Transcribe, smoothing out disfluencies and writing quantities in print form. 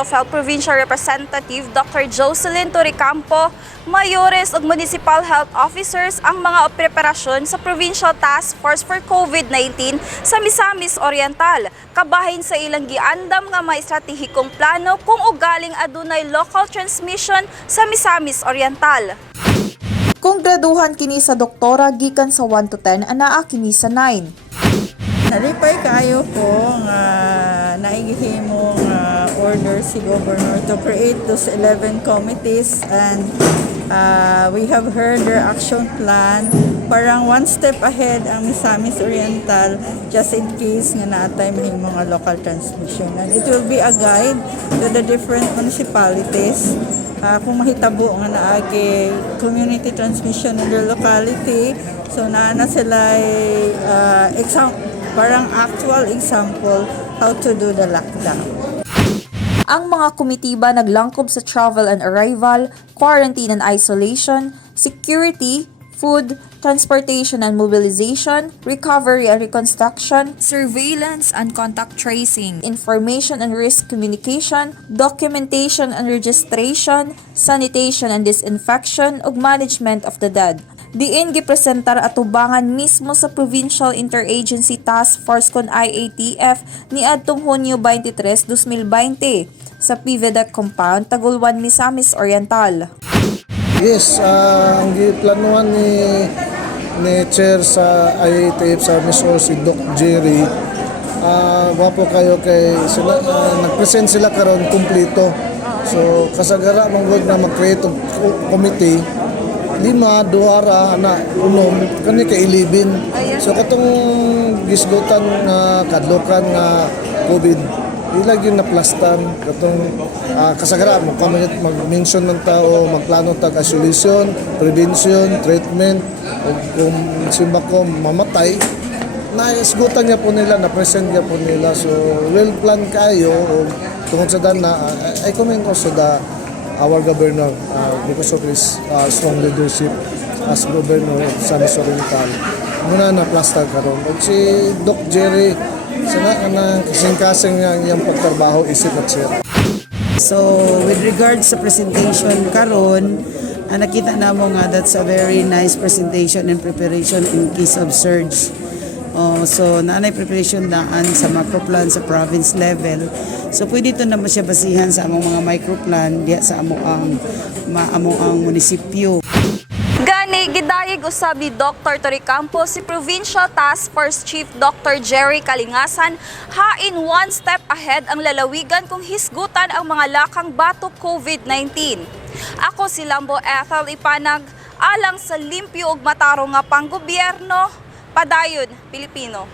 of Health Provincial Representative Dr. Jocelyn Torrecampo, mayores ug municipal health officers ang mga preparasyon sa Provincial Task Force for COVID-19 sa Misamis Oriental, kabahin sa ilang giandam nga mga estratehikong plano kung ugaling adunay local transmission sa Misamis Oriental. Kung graduhan kini sa doktora gikan sa 1 to 10, anaa kini sa 9. Nalipay kayo po nga naigihimo nga order si Governor to create those 11 committees, and we have heard their action plan. Parang one step ahead ang Misamis Oriental just in case nga naatay mahimong nga local transmission. And it will be a guide to the different municipalities kung mahitabo nga naagi community transmission in their locality. So naana sila parang actual example how to do the lockdown. Ang mga komitiba naglangkob sa travel and arrival, quarantine and isolation, security, food, transportation and mobilization, recovery and reconstruction, surveillance and contact tracing, information and risk communication, documentation and registration, sanitation and disinfection, ug management of the dead. Diin gipresentar atubangan mismo sa Provincial Interagency Task Force kon IATF ni adtong Hunyo 23, 2020 sa PVDEC Compound, Tagulwan, Misamis Oriental. Yes, ang giplanuhan ni Chair sa IATF sa Misol si Doc Jerry, wapo kayo kay sila, nag-present sila karon kumpleto. So kasagara mong na mag-create og committee, 5, 2 na unom kani kay 11. So katong gisgutan nga kadlukan nga COVID, ilag yung naplastan katong kasagara mo mag-mention ng tao, magplano tag isolation, prevention, treatment, o kung simba ko mamatay, naisgutan niya po nila, na-present niya po nila. So well plan kayo o tungkol sa dana. I commend also our governor because of his strong leadership as governor of Misamis Oriental. Muna na-plaster karon. At si Doc Jerry, sana kanang kasing-kasing niyang pagtrabaho isip at siya. So with regards sa presentation karon, nakita namo nga that's a very nice presentation and preparation in case of surge. So naanay preparation daan sa macro plan sa province level. So pwede ito naman siya basihan sa among mga micro plan diya sa among ang munisipyo. Gani, gidayeg usab ni Dr. Torrecampo si Provincial Task Force Chief Dr. Jerry Kalingasan, hain one step ahead ang lalawigan kung hisgutan ang mga lakang batok COVID-19. Ako si Lambo Ethel Ipanag, alang sa limpyo ug matarong nga panggobyerno, padayon Pilipino.